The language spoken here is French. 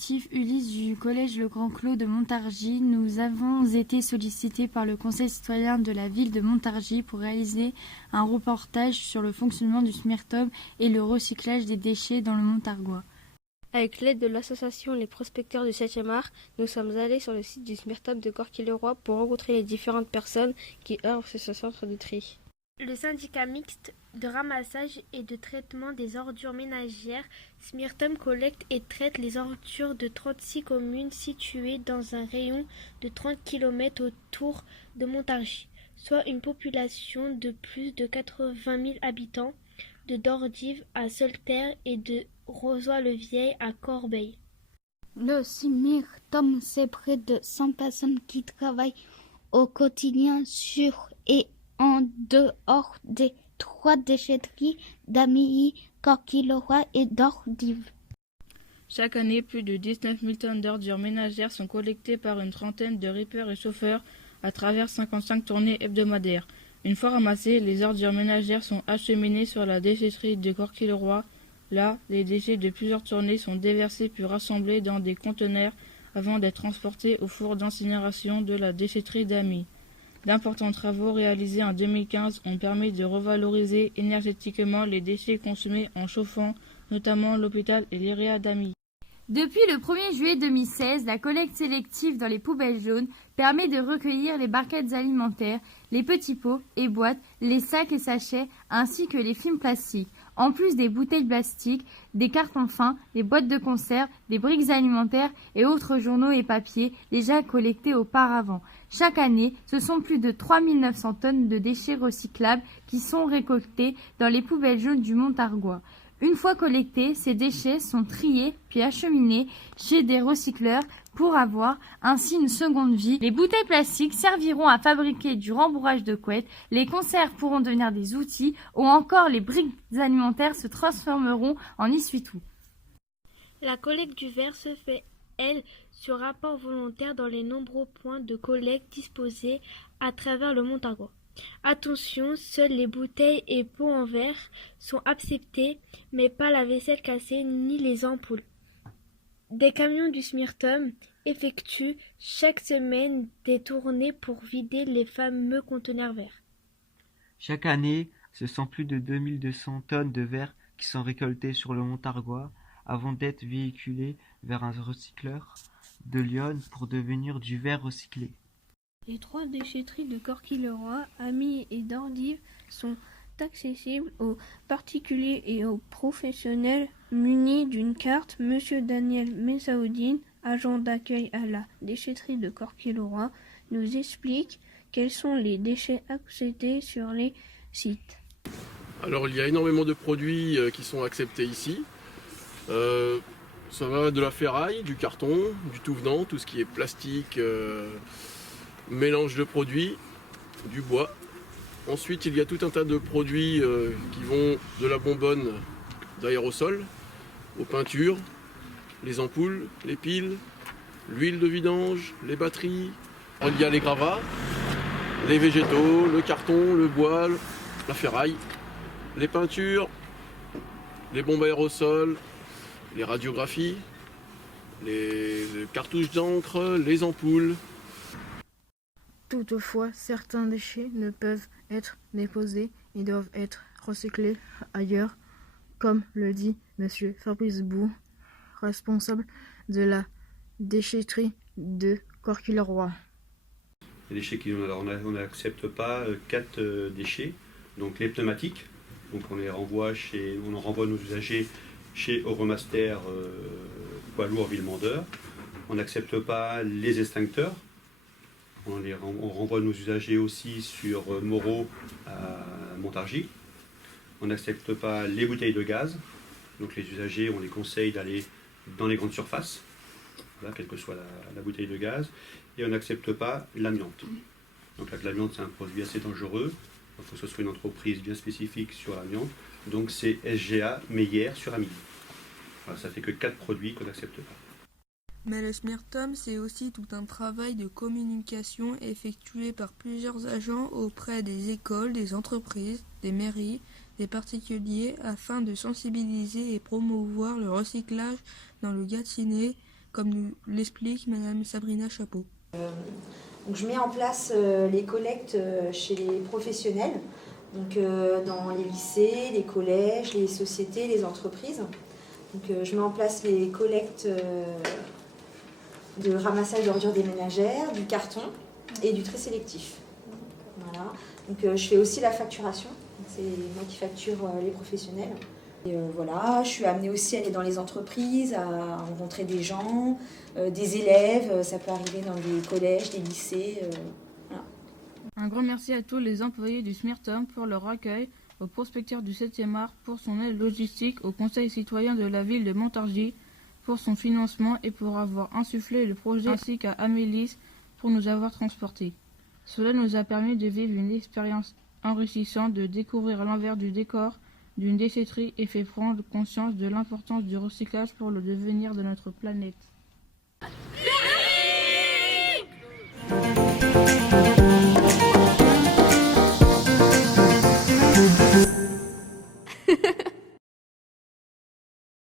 collectif Ulysse du collège Le Grand Clos de Montargis, nous avons été sollicités par le conseil citoyen de la ville de Montargis pour réaliser un reportage sur le fonctionnement du Smirtom et le recyclage des déchets dans le Montargois. Avec l'aide de l'association Les Prospecteurs du 7e art, nous sommes allés sur le site du Smirtom de Corquay-le-Roi pour rencontrer les différentes personnes qui œuvrent sur ce centre de tri. Le syndicat mixte de ramassage et de traitement des ordures ménagères Smirtom collecte et traite les ordures de 36 communes situées dans un rayon de 30 km autour de Montargis, soit une population de plus de 80 000 habitants, de Dordives à Solterre et de Rozoy-le-Vieil à Corbeil. Le Smirtom, c'est près de 100 personnes qui travaillent au quotidien sur et en dehors des 3 déchetteries d'Amilly, Corquay-le-Roi et Dordives. Chaque année, plus de 19 000 tonnes d'ordures ménagères sont collectées par une trentaine de rippers et chauffeurs à travers 55 tournées hebdomadaires. Une fois ramassées, les ordures ménagères sont acheminées sur la déchetterie de Corquay-le-Roi. Là, les déchets de plusieurs tournées sont déversés puis rassemblés dans des conteneurs avant d'être transportés au four d'incinération de la déchetterie d'Amy. D'importants travaux réalisés en 2015 ont permis de revaloriser énergétiquement les déchets consommés en chauffant notamment l'hôpital et l'IREA d'Amy. Depuis le 1er juillet 2016, la collecte sélective dans les poubelles jaunes permet de recueillir les barquettes alimentaires, les petits pots et boîtes, les sacs et sachets, ainsi que les films plastiques, en plus des bouteilles plastiques, des cartons fins, des boîtes de conserve, des briques alimentaires et autres journaux et papiers déjà collectés auparavant. Chaque année, ce sont plus de 3 900 tonnes de déchets recyclables qui sont récoltés dans les poubelles jaunes du Montargois. Une fois collectés, ces déchets sont triés puis acheminés chez des recycleurs pour avoir ainsi une seconde vie. Les bouteilles plastiques serviront à fabriquer du rembourrage de couettes, les conserves pourront devenir des outils ou encore les briques alimentaires se transformeront en essuie-tout. La collecte du verre se fait, elle, sur rapport volontaire dans les nombreux points de collecte disposés à travers le Montargois. Attention, seules les bouteilles et pots en verre sont acceptés, mais pas la vaisselle cassée ni les ampoules. Des camions du Smirtom effectuent chaque semaine des tournées pour vider les fameux conteneurs verts. Chaque année, ce sont plus de 2200 tonnes de verre qui sont récoltées sur le Montargois avant d'être véhiculées vers un recycleur de Lyon pour devenir du verre recyclé. Les 3 déchetteries de Corquay-le-Roi,Amy et Dordives sont accessibles aux particuliers et aux professionnels munis d'une carte. Monsieur Daniel Messaoudine, agent d'accueil à la déchetterie de Corquay-le-Roi, nous explique quels sont les déchets acceptés sur les sites. Alors il y a énormément de produits qui sont acceptés ici. Ça va de la ferraille, du carton, du tout venant, tout ce qui est plastique, mélange de produits, du bois. Ensuite, il y a tout un tas de produits qui vont de la bonbonne d'aérosol aux peintures, les ampoules, les piles, l'huile de vidange, les batteries. Il y a les gravats, les végétaux, le carton, le bois, la ferraille, les peintures, les bombes aérosols, les radiographies, les cartouches d'encre, les ampoules. Toutefois, certains déchets ne peuvent être déposés et doivent être recyclés ailleurs, comme le dit Monsieur Fabrice Bou, responsable de la déchetterie de Corquay-le-Roi. Les déchets on n'accepte pas 4 déchets, donc les pneumatiques, donc on renvoie nos usagers chez Euromaster poids lourd Villemandeur. On n'accepte pas les extincteurs. On renvoie nos usagers aussi sur Moreau à Montargis. On n'accepte pas les bouteilles de gaz. Donc les usagers, on les conseille d'aller dans les grandes surfaces, voilà, quelle que soit la bouteille de gaz. Et on n'accepte pas l'amiante. Donc l'amiante, c'est un produit assez dangereux. Il faut que ce soit une entreprise bien spécifique sur l'amiante. Donc c'est SGA Meyer sur Amilly. Voilà, ça fait que 4 produits qu'on n'accepte pas. Mais le Smirtom, c'est aussi tout un travail de communication effectué par plusieurs agents auprès des écoles, des entreprises, des mairies, des particuliers, afin de sensibiliser et promouvoir le recyclage dans le Gâtinais, comme nous l'explique Madame Sabrina Chapeau. Donc je mets en place les collectes chez les professionnels, donc dans les lycées, les collèges, les sociétés, les entreprises. Donc je mets en place les collectes de ramassage d'ordures des ménagères, du carton et du tri sélectif. Voilà. Donc je fais aussi la facturation, c'est moi qui facture les professionnels. Et voilà, je suis amenée aussi à aller dans les entreprises, à rencontrer des gens, des élèves, ça peut arriver dans des collèges, des lycées. Voilà. Un grand merci à tous les employés du Smirtom pour leur accueil, au prospecteur du 7e art pour son aide logistique, au conseil citoyen de la ville de Montargis pour son financement et pour avoir insufflé le projet, ainsi qu'à Amélis pour nous avoir transportés. Cela nous a permis de vivre une expérience enrichissante, de découvrir l'envers du décor d'une déchetterie et fait prendre conscience de l'importance du recyclage pour le devenir de notre planète.